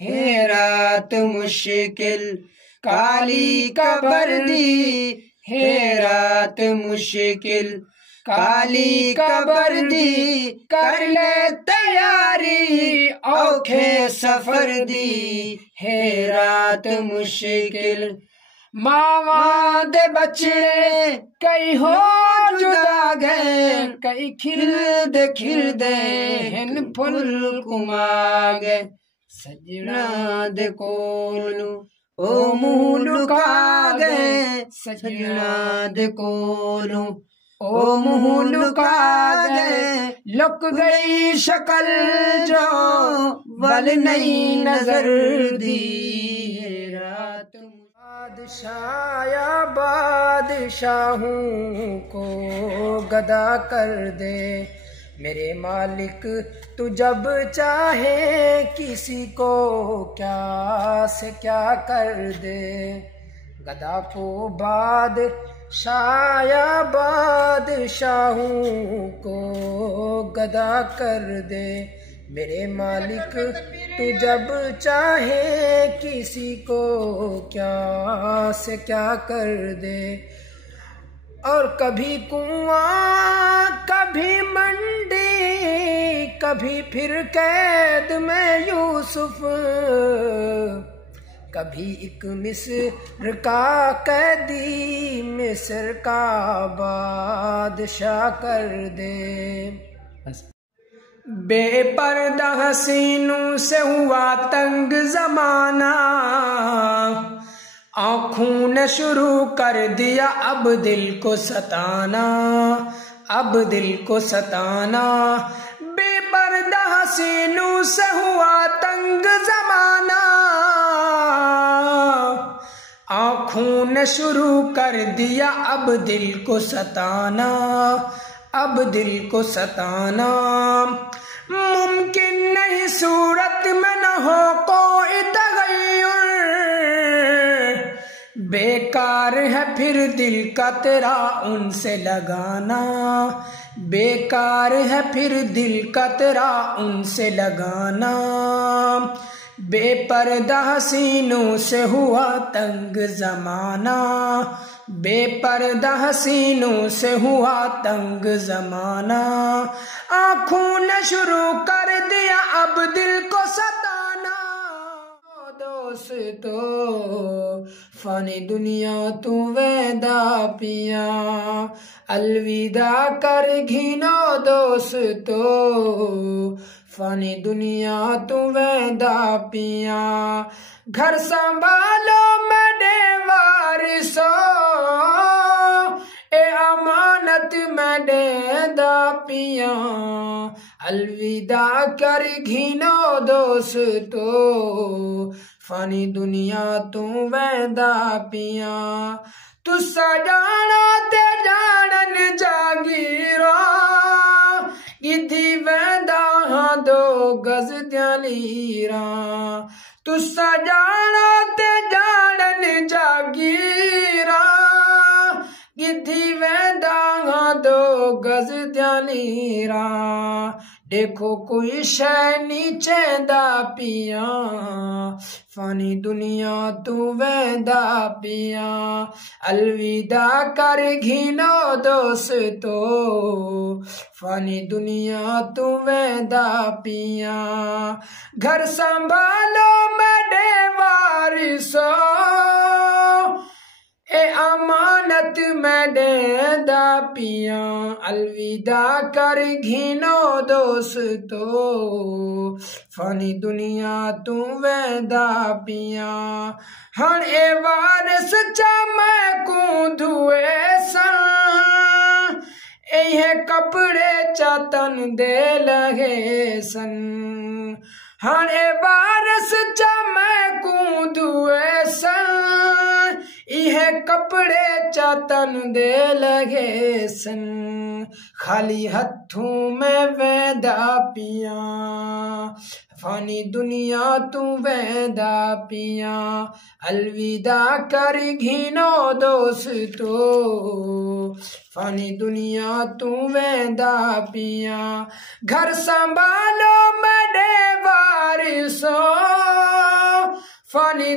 है रात मुश्किल काली कबर दी, है रात मुश्किल काली कबर दी, कर ले तैयारी औखे सफर दी, है रात मुश्किल। मावा दे बछड़े कई हो जुदा गए, कई खिल दे हिन फुल कुमा गए, सजना दे कोलू ओ मुंह लुका गए, सजना दे कोलू ओ मुंह लुका गए, लुक गई शक्ल जो वल नहीं नजर दी, रात बादशाया बादशाहों को गदा कर दे, मेरे मालिक तू जब चाहे किसी को क्या से क्या कर दे, गदा को बादशाया बादशाहों को गदा कर दे, मेरे मालिक तू जब चाहे किसी को क्या से क्या कर दे। और कभी कुआं कभी मंडी कभी फिर कैद में यूसुफ, कभी एक मिस्र का कैदी मिस्र का बादशाह कर दे। बेपर्दा हसीनों से हुआ तंग जमाना, आँखों ने शुरू कर दिया अब दिल को सताना, अब दिल को सताना। बेपर्दा हसीनों से हुआ तंग जमाना, आँखों ने शुरू कर दिया अब दिल को सताना, अब दिल को सताना। मुमकिन नहीं सूरत में न हो कोई तगय्युर, बेकार है फिर दिल का तेरा उनसे लगाना, बेकार है फिर दिल का तेरा उनसे लगाना। बेपर्दा हसीनों से हुआ तंग जमाना, बेपर्दा हसीनों से हुआ तंग जमाना, आँखों ने शुरू कर दिया अब दिल को सताना। दोस्तों फानी दुनिया तू वैदा पिया, अलविदा कर घिनो दोस्तों, फानी दुनिया तू वैदा पिया। घर संभालो मेरे वारिसो, ए अमानत मेरे दा पिया, अलविदा कर घिनो दोस्तों, फानी दुनिया तू वैदा पिया। तू सजाना ते जानन जागीरा, गिधी वैदा हाँ दो गज दलीरा। तू सजाना ते जानन जागीरा, गिधी वैदा हाँ दो गज दलीरा। देखो कोई शै नीचे दा पिया, फानी दुनिया तू वैदा पिया, अलविदा कर घिनो दोस्तों, फानी दुनिया तू वैदा पिया। घर संभालो मेरे वारिसो, ए अमानत मेरे दा पिया, अलविदा कर घिनो दोस्तों, फानी दुनिया तू वैदा पिया। हर ए वारिस चा मैं को धुए सन, ए कपड़े चा तन दे लगे सन। हर ए वारिस चा मैं को धुए सन, यह कपड़े चातन दे लगे सन। खाली हथों में वैदा पिया, फानी दुनिया तू वैदा पिया, अलविदा कर घिनो दोस्तों, फानी दुनिया तू वैदा पिया। घर संभालो मेरे वारिसो, फानी